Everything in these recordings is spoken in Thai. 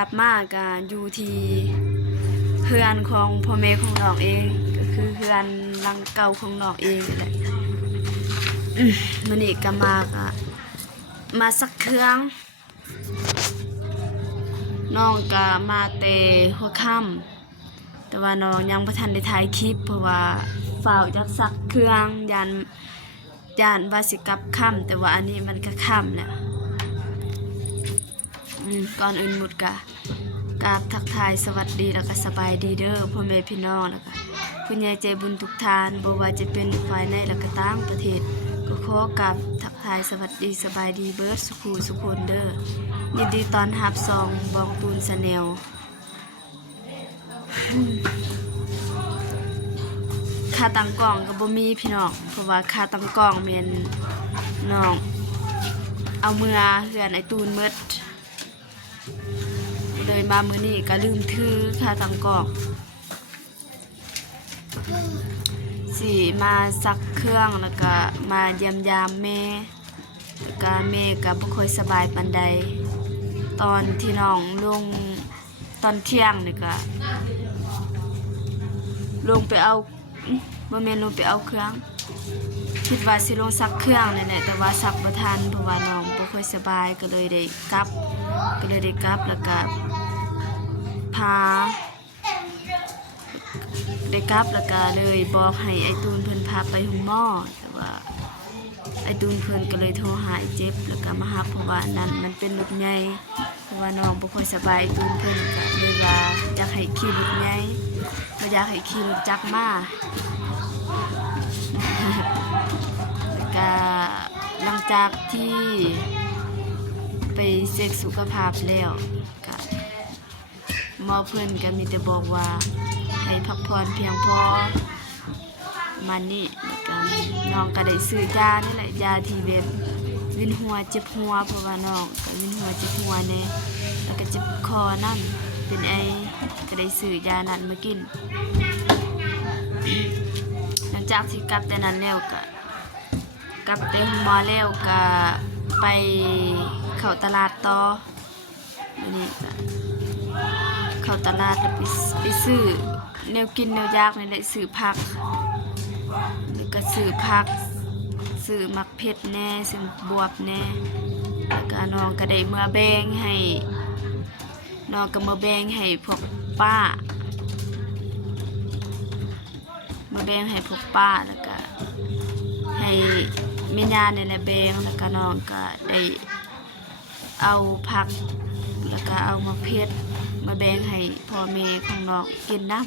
าบมากกันอยู่ที่เฮือนของพ่อแม่ของน้องเองก็คือเฮือนหลังเก่าของน้องเองแหละมื้อนี้ก็มาสักเครื่องน้องก็มาแต่หัวค่ำแต่ว่าน้องยังบ่ทันได้ถ่ายคลิปเพราะว่าฝ้าวจักสักเครื่องยานว่าสิกลับค่ำแต่ว่าอันนี้มันก็ค่ำแล้วก่อนอื่นหมดกราบทักทายสวัสดีแล้วก็สบายดีเด้อพ่อแม่พี่น้องแล้วก็ผู้ใหญ่ใจบุญทุกท่านบ่ว่าจะเป็นฝ่ายในและก็ต่างประเทศก็ขอกราบทักทายสวัสดีสบายดีเบิดสุขสุขคนเด้อยินดีต้อนรับซองบองตูนชาแนลค่าตั้งกล้องก็บ่มีพี่น้องเพราะว่าค่าตั้งกล้องแม่นน้องเอาเมื่อเฮือนไอ้ตูนหมดเลยมามื้อนี้ก็ลืมถือค่าตั้งกล้องสิมาซักเครื่องแล้วก็มาเยี่ยมยามแม่แล้วก็แม่ก็บ่ค่อยสบายปานใดตอนที่น้องลงตอนเที่ยงนี่ก็ลงไปเอาบ่แม่นลงไปเอาเครื่องคิดว่าสิลงซักเครื่องนั่นแหละแต่ว่าซักบ่ทันเพราะว่าน้องบ่ค่อยสบายก็เลยได้กลับแล้วก็พาได้กลับแล้วก็เลยบอกให้ไอ้ตูนเพิ่นพาไปโรงหมอแต่ว่าไอ้ตูนเพิ่นก็เลยโทรหาไอ้เจ็บแล้วก็มาหาเพราะว่านั้นมันเป็นรถใหญ่เพราะว่าน้องบ่ค่อยสบายไอ้ตูนเพิ่นก็เลยว่าอยากให้ขี่รถใหญ่บ่อยากให้ขี่รถจักรมาก็หลังจากที่ไปเช็คสุขภาพแล้วก็หมอเพิ่นก็มีแต่บอกว่าให้พักผ่อนเพียงพอมานี่ก็น้องก็ได้ซื้อยานี่แหละยาที่แบบวินหัวเจ็บหัวเพราะว่าน้องก็วินหัวเจ็บหัวแน่แล้วก็เจ็บคอนั่นเป็นไอก็ได้ซื้อยานั้นมากินหลังจากที่กลับแต่นั้นแล้วก็กลับแต่หมอแล้วก็ไปเข้าตลาดต่อนี่ก็เข้าตลาดไปซื้อแนวกินแนวยากนี่แหละซื้อผักแล้วก็ซื้อผักซื้อมักเผ็ดแน่ซื้อบวบแน่แล้วก็น้องก็ได้มาแบ่งให้น้องก็มาแบ่งให้พวกป้ามาแบ่งให้พวกป้าแล้วก็ให้แม่ย่าเนี่ยแหละแบ่งแล้วก็น้องก็ได้เอาผักแล้วก็เอามาเผ็ดมาแบ่งให้พ่อแม่ของน้องกินน้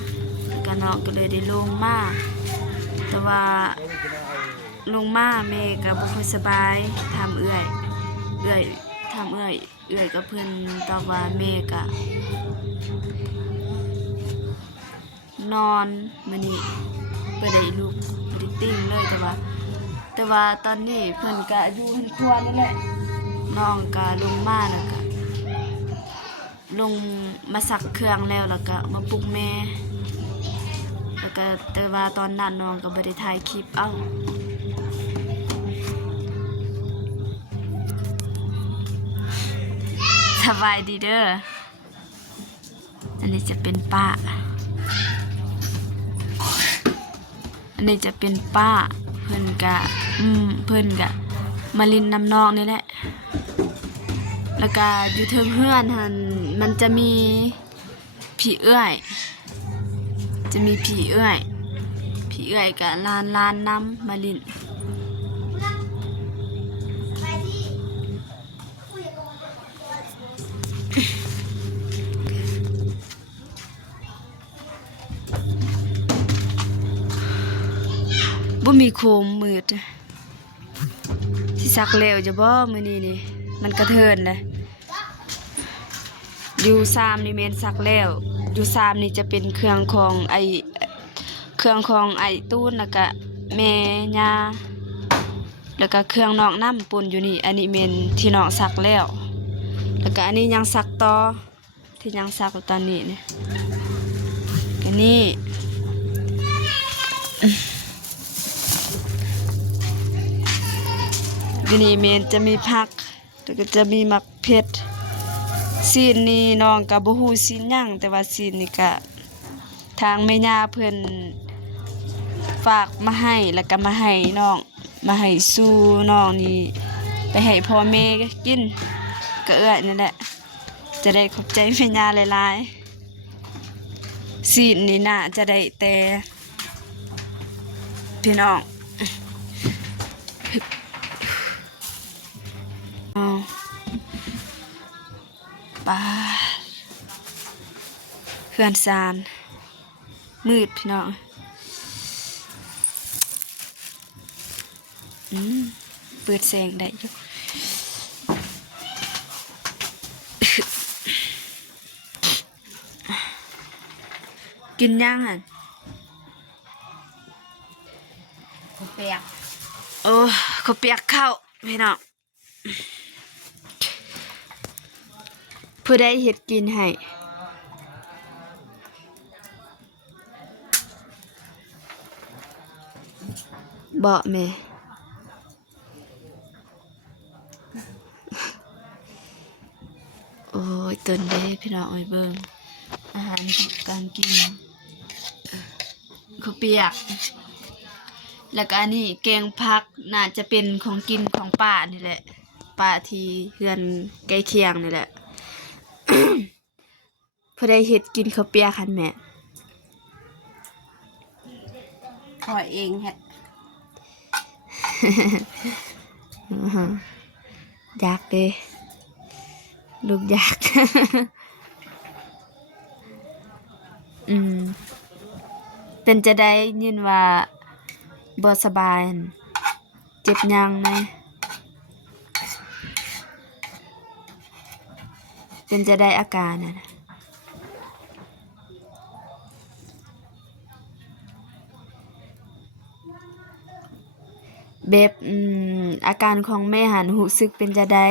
ำแล้วก็น้องก็เลยได้ลงมาแต่ว่าลงมาแม่ก็บ่ค่อยสบายทำเอื้อยกับเพิ่นตอบว่าแม่ก็นอนมื้อนี้บ่ได้ลุกบ่ได้ติ้งเลยแต่ว่าตอนนี้เพิ่นก็อยู่เพิ่นครัวนั่นแหละน้องก็ลงมาแล้วก็ลงมาซักเครื่องแล้วก็มาปลุกแม่แล้วก็แต่ว่าตอนนั้นน้องก็บ่ได้ถ่ายคลิปสบายดีเด้ออันนี้จะเป็นป้าอันนี้จะเป็นป้าเพิ่นกะมาลินน้ำนองนี่แหละแล้วก็อยู่เทิงเฮือนหันมันจะมีผีเอื้อยกะลานน้ำมาลินบ่มีโคมมืดสิซักแล้วจะบ่มื้อนี้นี่มันกระเทินเลยอยู่3นี่แม่นซักแล้วอยู่3นี่จะเป็นเครื่องของไอ้ตูนแล้วก็แม่ย่าแล้วก็เครื่องนอกน้ำปนอยู่นี่อันนี้แม่นที่น้องซักแล้วแล้วก็อันนี้ยังซักต่อที่ยังซักตอนนี้นี่อันนี้อยู่นี่เมนจะมีผักแล้วก็จะมีมักเผ็ด ซีนนี่น้องก็บ่ฮู้ซีนหยังแต่ว่าซีนนี่ก็ทางแม่ย่าเพิ่นฝากมาให้แล้วก็มาให้น้องมาให้สู่น้องนี่ไปให้พ่อแม่กินก็เอื้อยนั่นแหละจะได้ขอบใจแม่ย่าหลายๆซีนนี่น่าจะได้แต่พี่น้องปาเพื่อนซานมืดพี่น้องเปิดแสงได้อยู่กินย่างอ่ะข้าวเปียก โอ้ข้าวเปียกข้าวพี่น้องผู้ใดเฮ็ดกินให้บอกแม่โอ้ยตื่นเด้พี่น้องเอ้ยเบิ่งอาหารการกินข้าวเปียกแล้วก็อันนี้แกงผักน่าจะเป็นของกินของป้านี่แหละป้าที่เฮือนใกล้เคียงนี่แหละ ผู้ใดเฮ็ดกินข้าวเปียกคันแม่ ขอเองเฮ็ด อยากเด้ลูกอยาก เป็นจะได้ยินว่าบ่สบายหั่นเจ็บหยังไหมเป็นจะได้อาการน่ะนะแบบอาการของแม่หันรู้สึกเป็นจะได้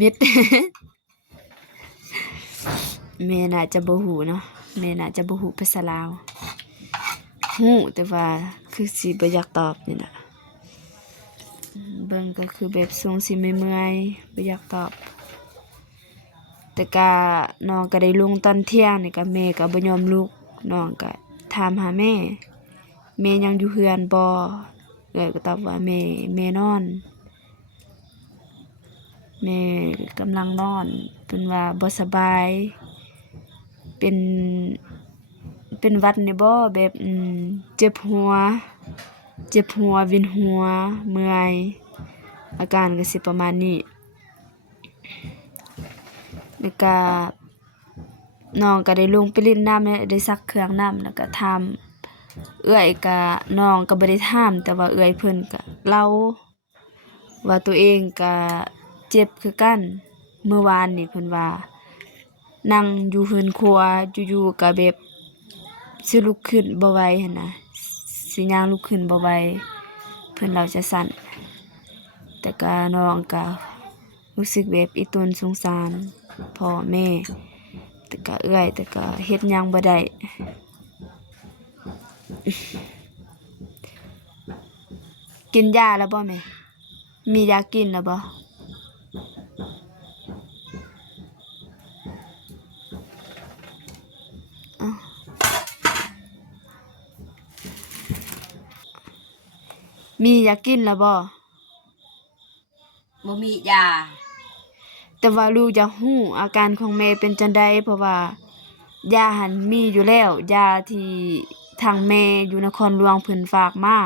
มิด แม่น่าจะบ่ฮู้เนาะแม่น่าจะบ่ฮู้ภาษาลาวฮู้แต่ว่าคือสิบ่อยากตอบนี่น่ะเบิ่งก็คือแบบทรงสิเมื่อยๆบ่อยากตอบแต่ก็น้องก็ได้ลงตอนเที่ยงนี่ก็แม่ก็บ่ยอมลุกน้องก็ถามหาแม่ยังอยู่เฮือนบ่เอ้ยก็ตอบว่าแม่นอนแม่กำลังนอนเพิ่นว่าบ่สบายเป็นหวัดนี่บ่แบบเจ็บหัวเวียนหัวเมื่อยอาการก็สิประมาณนี้แล้วก็น้องก็ได้ลงไปเล่นน้ำแล้วได้ซักเครื่องน้ำแล้วก็ถามเอื้อยก็น้องก็บ่ได้ถามแต่ว่าเอื้อยเพิ่นก็เล่าว่าตัวเองก็เจ็บคือกันเมื่อวานนี่เพิ่นว่านั่งอยู่เฮือนครัวอยู่ๆก็แบบสิลุกขึ้นบ่ไหวหั่นน่ะสิย่างลุกขึ้นบ่ไหวเพิ่นเราจะสั่นแต่ก็น้องก็รู้สึกแบบอีตนสงสารพ่อแม่แต่ก็เอื้อยแต่ก็เฮ็ดหยังบ่ได้กินยาแล้วบ่แม่มียากินแล้วบ่มียากินแล้วบ่ บ่มียา แต่ว่าลูกอยากฮู้อาการของแม่เป็นจังไดเพราะว่ายาหันมีอยู่แล้วยาที่ทางแม่อยู่นครหลวงเพิ่นฝากมา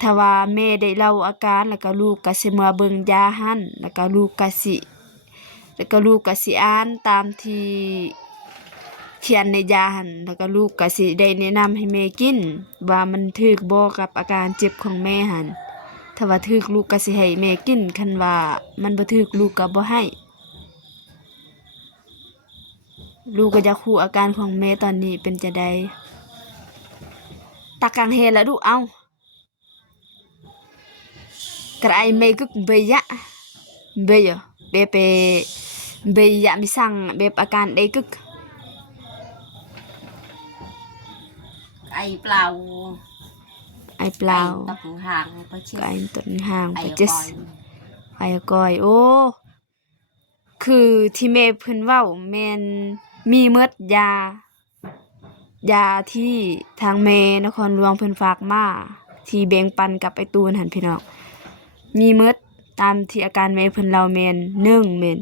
ถ้าว่าแม่ได้เล่าอาการแล้วก็ลูกก็สิมาเบิ่งยาหันแล้วก็ลูกก็สิอ่านตามที่เขียนในยาหันแล้วก็ลูกก็สิได้แนะนำให้แม่กินว่ามันถูกบ่กับอาการเจ็บของแม่หันถ้าว่าถูกลูกก็สิให้แม่กินคันว่ามันบ่ถูกลูกก็บ่ให้ลูกก็จะรู้อาการของแม่ตอนนี้เป็นจะไดตากางเฮแล้วดูเอากระไอแม่กึกเบยะเบยะเบเปเบยะมิสังเบปอาการได้กึก ไอเปล่า ไอเปล่า ตับห่างไปเชื่อ ไอต้นห่าง ไอ ไป ก เจส อย ไอกอยโอ้คือที่แม่เพิ่นเว้าแม่นมีเมดยาที่ทางแม่นครหลวงเพิ่นฝากมาที่แบ่งปันกับไอตูนหั่นพี่น้องมีเมดตามที่อาการแม่เพิ่นเล่าแม่น1แม่น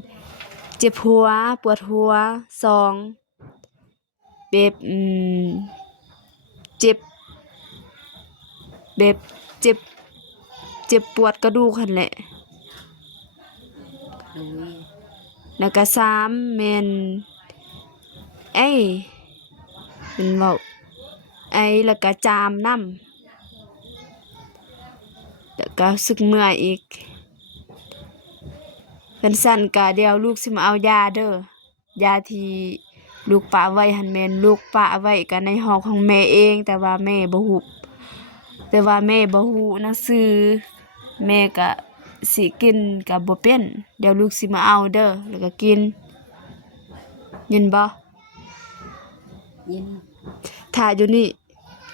เจ็บหัวปวดหัว2แบบเจ็บแบบเจ็บปวดกระดูกหั่นแหละ ดู แล้วก็3แม่นไอ้เป็นเว้าไอแล้วก็จามนำแล้วก็รู้สึกเมื่อยอีกคันสั่นก็เดี๋ยวลูกสิมาเอายาเด้อยาที่ลูกปะไว้หั่นแม่นลูกปะไว้ก็ในห้องของแม่เองแต่ว่าแม่บ่ฮู้หนังสือแม่ก็สิกินก็บ่เป็นเดี๋ยวลูกสิมาเอาเด้อแล้วก็กินยินบ่ ยิน ถ้าอยู่นี่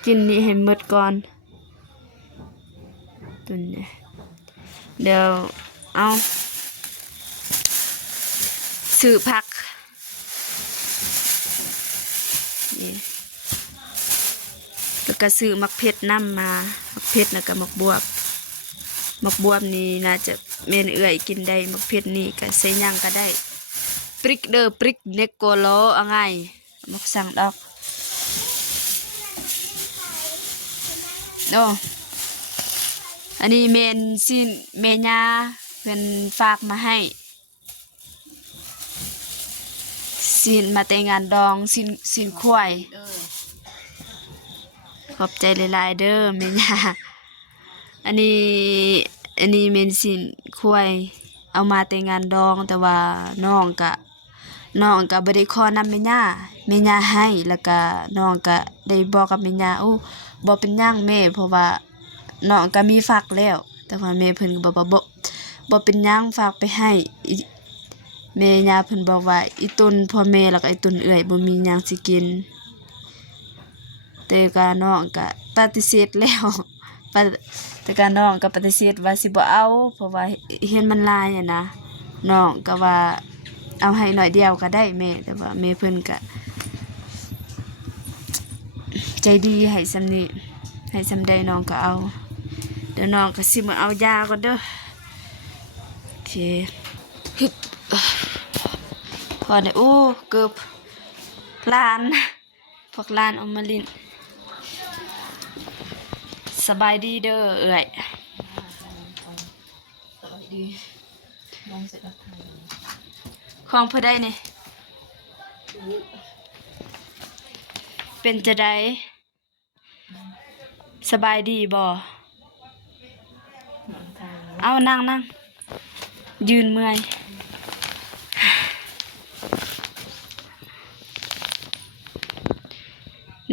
กินนี่ให้หมดก่อนตัวนี้เดี๋ยวเอาซื้อผักนี่แล้วก็ซื้อมักเผ็ดนำมามักเผ็ดแล้วก็มักบวบนี่น่าจะแม่นเอื้อยกินได้มักเผ็ดนี่ก็ใส่หยังก็ได้พริกเด้อพริกเนโกโลเอาไงมักสั่งดอกโอ้อันนี้เมนสินเมญาเป็นฝากมาให้สินมาแต่งงานดองสินควาย เออ ขอบใจหลายๆเด้อเมญาอันนี้เมนสินควายเอามาแต่งงานดองแต่ว่าน้องก็บ่ได้ขอนำเมญาให้แล้วก็น้องก็ได้บอกกับเมญาโอ้บ่เป็นหยังแม่เพราะว่าน้องก็มีฝากแล้วแต่ว่าแม่เพิ่นก็บอกว่าบ่เป็นหยังฝากไปให้แม่ย่าเพิ่นบอกว่าอีตุนพ่อแม่แล้วก็อีตุนเอื้อยบ่มีหยังสิกินแต่ก็น้องก็ปฏิเสธแล้ว แต่ก็น้องก็ปฏิเสธว่าสิบ่เอาเพราะว่าเห็นมันหลายอะนะน้องก็ว่าเอาให้หน่อยเดียวก็ได้แม่แต่ว่าแม่เพิ่นก็ใจดีให้ซำนี้ให้ซำใดน้องก็เอาเดี๋ยวน้องก็สิมาเอายาก่อนเด้อโอเคฮึบพอได้โอ้เกือบล้านพวกล้านเอามาลินสบายดีเด้อเอื้อยของเพิ่นได้นี่เป็นจะได้สบายดีบ่เอานั่งยืนเมื่อย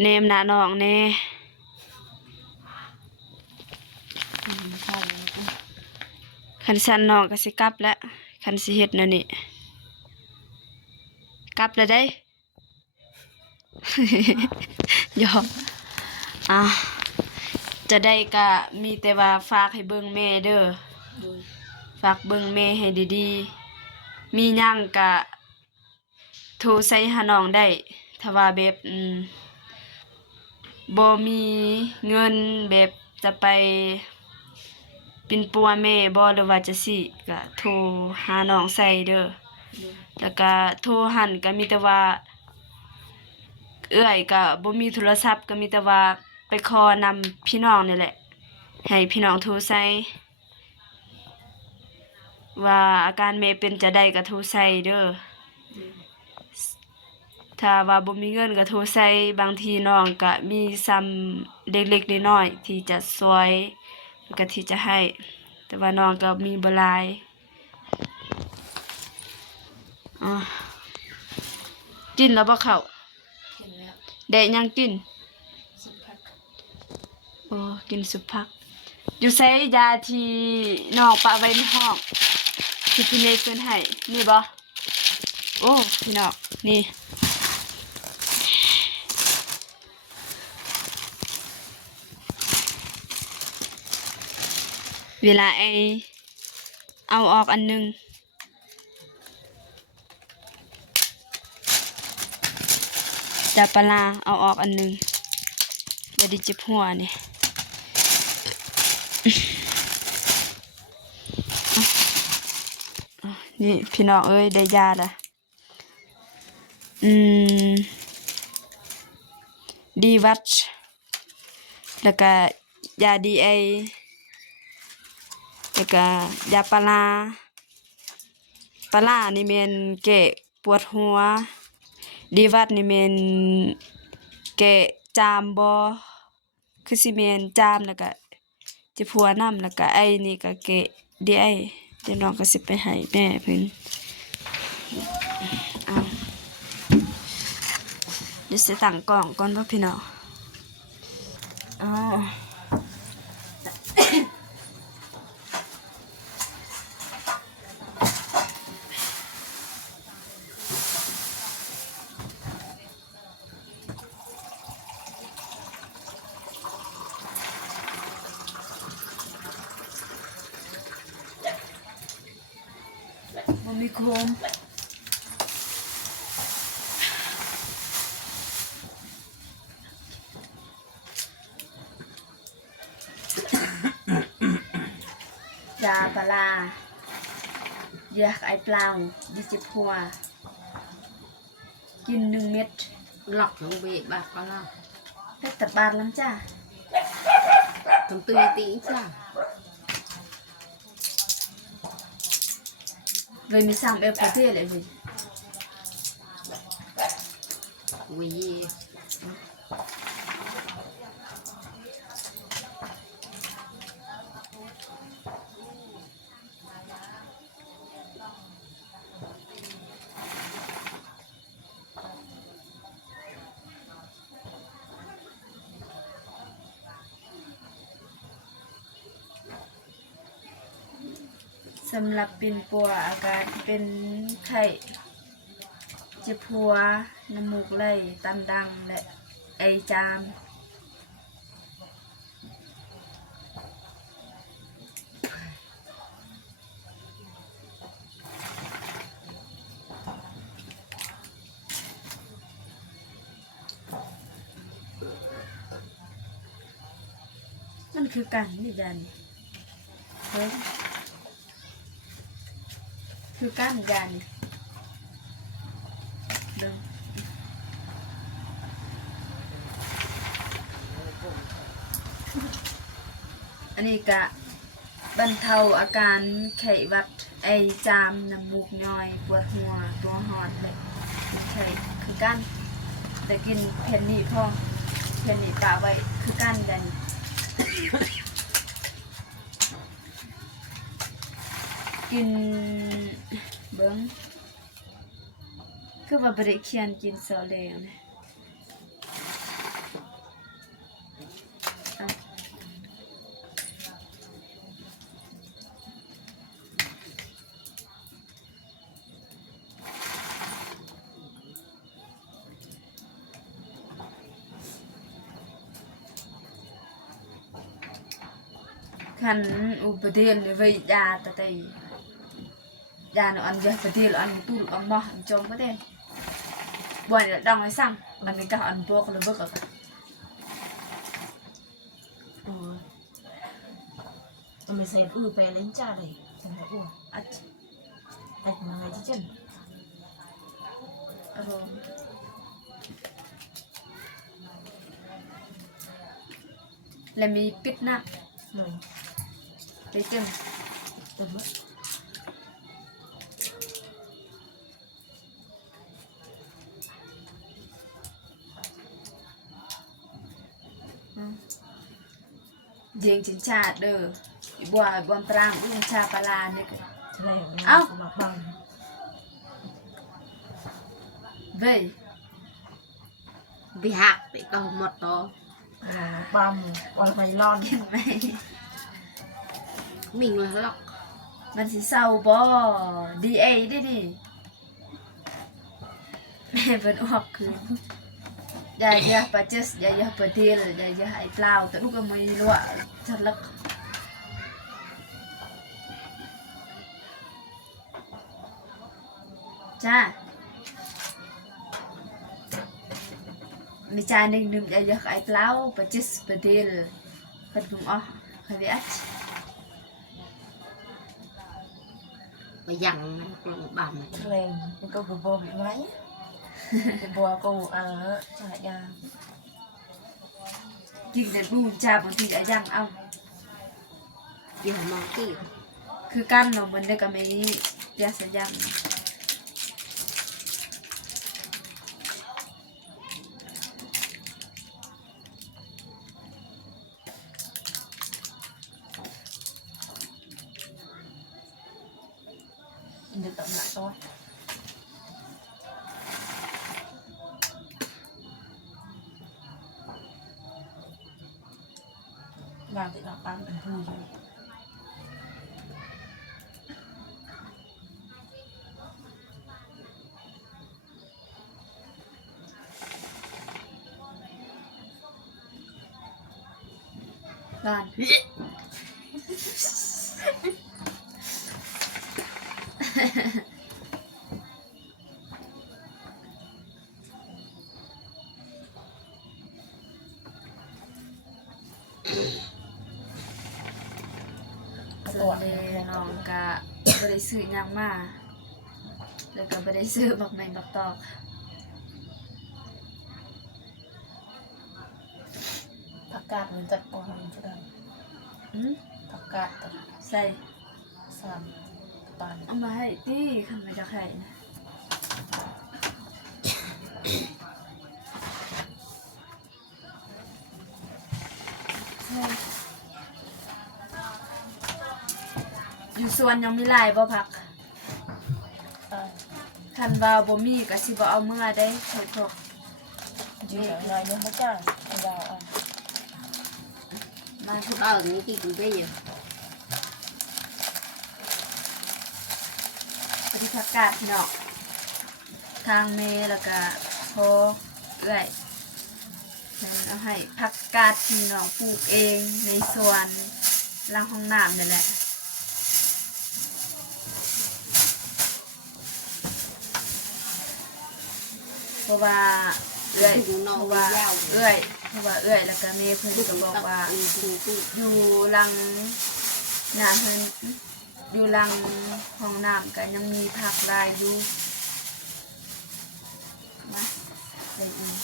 เนมหน้าน้องแน่คันสันน้องก็สิกลับแล้วคันสิเฮ็ดแนวนี้กลับแล้วได้ หยอกจะได้ก็มีแต่ว่าฝากให้เบิ่งแม่เด้อฝากเบิ่งแม่ให้ดีๆมีหยังก็โทรใส่หาน้องได้ถ้าว่าแบบบ่มีเงินแบบจะไปเป็นปัวแม่บ่หรือว่าจะสิก็โทรหาน้องใส่เด้อแล้วก็โทรหันก็มีแต่ว่าเอื้อยก็บ่มีโทรศัพท์ก็มีแต่ว่าไปขอนำพี่น้องนี่แหละให้พี่น้องโทรใส่ว่าอาการแม่เป็นจะได้ก็โทรใส่เด้อถ้าว่าบ่มีเงินก็โทรใส่บางทีน้องก็มีซ้ำเล็กๆน้อยๆที่จะช่วยแล้วก็ที่จะให้แต่ว่าน้องก็มีบ่หลายกินแล้วบ่เข้าได้ยังกินโอ้กินสุปผักอยู่ใส่ยาที่น้องปะไว้ในห้องที่พี่เนยเพิ่นให้นี่บ่โอ้พี่น้องนี่ เวลาไอเอาออกอันหนึงยาปลาเอาออกอันหนึงอย่าดิจิบหัวนี่นี่พี่น้องเอ้ยได้ยาละดีวัดแล้วก็ยาดีไอแล้วก็ยาปลานี่เมนแก้ปวดหัวดีวัดนี่เมนแก้จามบ่คือสิเมนจามแล้วก็เจ็บหัวน้ำแล้วก็ไอนี่ก็แก้ดีไอเดี๋ยวน้องก็สิไปให้แม่เพิ่นเอาเดี๋ยวสิตั้งกล่องก่อนว่าพี่น้องอ๋อบ่มีโคมยาปลายาไอเปล่าดิจิพัวกิน1 เม็ด หลอกลงเบะบาดก็เล่า ได้แต่บาทแล้วจ้า ทำตัวตีจ้า เลยมี3 เอลประเภทเลยเว้ย วิย สำหรับเป็นปัวอาการเป็นไข้เจ็บหัวน้ำมูกไหลตันดังและไอจามมันคือกันนี่ยันเฮ้ยคือก้านยานี่เดิมอันนี้กะบรรเทาอาการไข้หวัดไอจามน้ำมูกย่อยปวดหัวตัวหอนเลยเป็นไข้คือก้านแต่กินเพนนี่พอเพนนี่ปาไว้คือก้านกัน กินเบิ้งคือว่าบริเคียนกินโซเลวนะขันอุปเดียนเลยไว้ยาแต่ ยาnó ăn giờ phải tiêu ăn tu ăn mò ăn trông có đen buồn là đong hay sang ăn cái cả ăn bò còn bớt cả mình xem pe lên cha này chẳng phải uổng ăn anh mà ngày chứ chân là mi pít nè rồi thấy chưa từ mất riêng chính trà đờ bùa bùa prang uống trà pala này này áo mặc bằng vậy bị hạc bị cầu một đó băm còn phải lon mày mình là lọcมันสิเศร้าบ่ดีเอได้ดิแม่เป็นออกคืนอย่าปะจัสอย่าปะเดียลอย่าให้เปล่าแต่ลูกก็ไม่รู้ว่าจะลัก จ้ามีจานหนึ่งดื่มยาไอเปล่าปัจจิสประเดลปัดกุมอ๋อเคยอัด ไปยังกลงบ้าน lên cô của bố bị máy thì bố cô chạy ra กินแต่บูชาบางทีก็ยังเอา ยี่ห้อมองกี้ คือกันเนาะมันได้ก็ไม่ยาสยัง được tận lại thôi làm thì đọc ăn vui rồi Lan ส่วนน้องก็บ่ได้ซื้อหยังมาแล้วก็บ่ได้ซื้อบักแมงบักตอก ผักกาดมันจัดกองจะได้ ผักกาดกับ ใส่ สามปาน เอามาให้ติคันไม่จะไข่นะใส่อยู่สวนยังมีหลายบ่ผัก คันว่าบ่มีก็สิบ่เอาเมื่อได้เฮ็ดพวก จริงๆngày nhưng mà chắc là giàu ăn มาทุก bao nhiêu cái cũng bây giờ ปฏิผักกาดพี่น้องทางเมแล้วก็พอเอื้อยฉันเอาให้ผักกาดพี่น้องปลูกเองในสวนหลังห้องน้ำนี่แหละเพราะว่าเอื้อยเพราะว่าเอื้อยแล้วก็เมย์เพิ่นก็บอกว่าอยู่หลังหน้าเพิ่นอยู่หลังห้องน้ำก็ยังมีผักหลายอยู่มาใส่อีก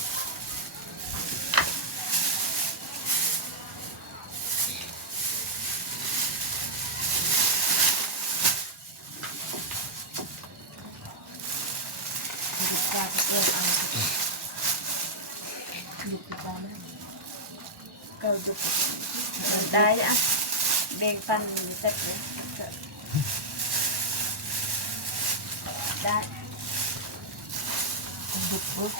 Lục ra cái cơm ăn lục ra đấy ก็ดูได้อะแบ่งปันสักเลยได้ lục bút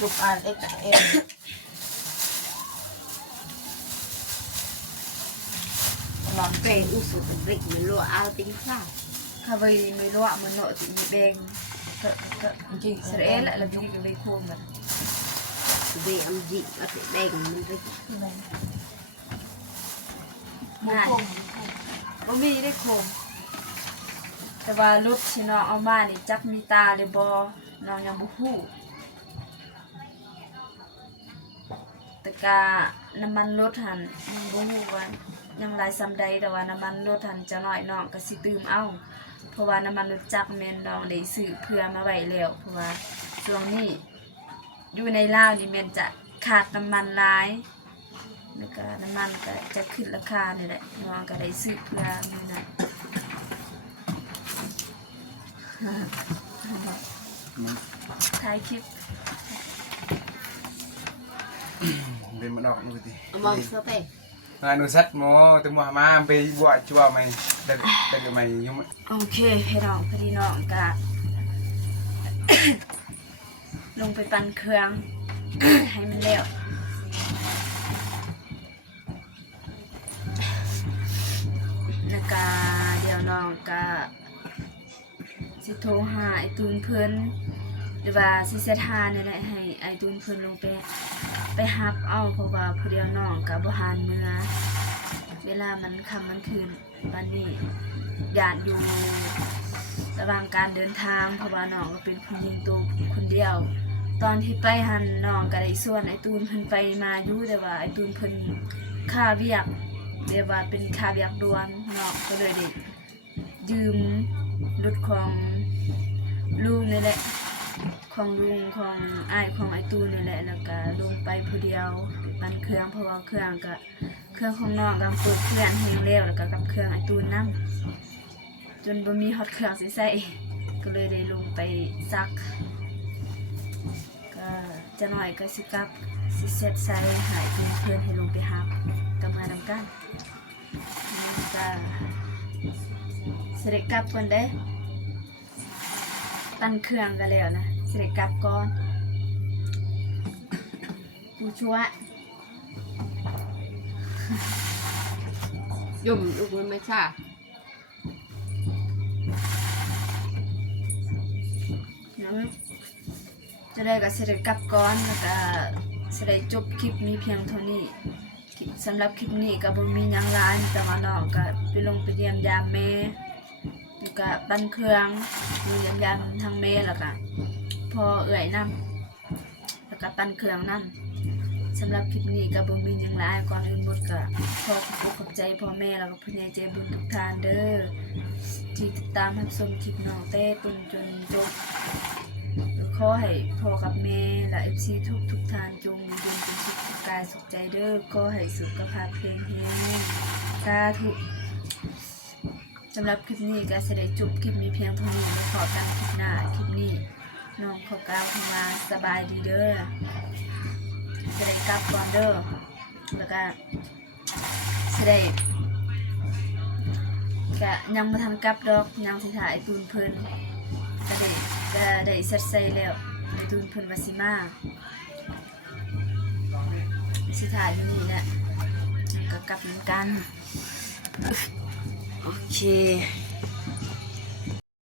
lục ăn ít cả em làm về u sụt rịch mình lụa ao tính sao ถ้าไปไม่รู้ว่ามันโนติมีแบ่งก็ chị เสร็จแล้วเราจะไปโค้งกัน về âm dị nó sẽ đen mình rịch này ง่ายบ่มีได้โค้งแต่ว่ารถที่น้องเอามานี่จักมีตาหรือบ่น้องยังบ่ฮู้แต่กะน้ำมันรถหันยังบ่ฮู้ว่ายังหลายซำใดแต่ว่าน้ำมันรถหันจะน้อยน้องก็สิตื่มเอาเพราะว่าน้ำมันรถจักรแม่นน้องได้ซื้อเพื่อมาไว้แล้วเพราะว่าช่วงนี้อยู่ในลาวนี่แม่นจะขาดน้ำมันหลายแล้วก็น้ำมันก็จะขึ้นราคานี่แหละน้องก็ได้ซื้อเพื่อมื้อนั้น ถ่ายคลิป bên mà đọc như thế mong sao về mà nó sắt mò từ mùa mà về bọa chùa mày đây đây mày nhưng mà โอเคพี่น้องพี่น้องก็ ลงไปปั่นเครื่อง ให้มันแล้วแล้วก็เดี๋ยวน้องก็สิโทรหาไอ้ตูนเพิ่นหรือว่าสิเซตหานี่แหละให้ไอ้ตูนเพิ่นลงไปฮับเอาเพราะว่าผู้เดียวน้องก็บ่หานเมื่อเวลามันค่ำมันคืนบัดนี้ญาติอยู่ ระหว่างการเดินทางเพราะว่าน้องก็เป็นผู้หญิงตัวคนเดียว ตอนที่ไปหันน้องก็ได้ส่วนไอ้ตูนเพิ่นไปมาอยู่แต่ว่าไอ้ตูนเพิ่นค่าเวียกเรียกว่าเป็นค่าเวียกด่วนน้องก็เลยได้ยืมรถของลุงนี่แหละของลุงของอ้ายของไอ้ตูนนี่แหละแล้วก็ลงไปผู้เดียวไปปั่นเครื่องเพราะว่าเครื่องของน้องก็เปิดเครื่องแฮงแล้วแล้วก็กับเครื่องไอ้ตูนนำจนบ่มีฮอดเครื่องสิใช้ก็เลยได้ลงไปซักก็จะหน่อยก็สิกลับสิเซ็ตใส่หายเพื่อนให้ลงไปหับกับมานำกันนี่ก็สิได้กลับก่อนเด้ตั้นเครื่องกันแล้วนะสิได้กลับก่อนผู้ช่วย ยุ่มลูกมันไม่ใช่ จะได้ก็สิได้กลับก่อนแล้วก็สิได้จบคลิปมีเพียงเท่านี้สำหรับคลิปนี้ก็บ่มีหยังหลายมีแต่ว่าน้องก็ไปลงไปเยี่ยมยามแม่แล้วก็ปั้นเครื่องเยี่ยมยามทางแม่แล้วก็พ่อเอื้อยนำแล้วก็ปั้นเครื่องนำสำหรับคลิปนี้ก็บ่มีหยังหลายก่อนอื่นหมดก็ขอบใจพ่อแม่แล้วก็ผู้ใหญ่ใจบุญทุกท่านเด้อที่ติดตามรับชมคลิปน้องเต้ตุนจนจบขอให้พ่อกับแม่และ FC ทุกท่านจงอยู่เย็นเป็นสุขกายสุขใจเด้อขอให้สุขภาพแข็งแรงสาธุสำหรับคลิปนี้ก็จะได้จบคลิปมีเพียงเท่านี้แล้วขอกันคลิปหน้าคลิปนี้น้องขอกล่าวคำว่าสบายดีเด้อจะได้กลับก่อนเด้อแล้วก็จะได้ก็ยังมาทันกลับดอกยังสิถ่ายตูนเพิ่นก็ได้เสร็จใส่แล้วไอ้ตูนเพิ่นว่าสิมาสิถ่ายอยู่นี่แหละแล้วก็กลับเหมือนกันโอเค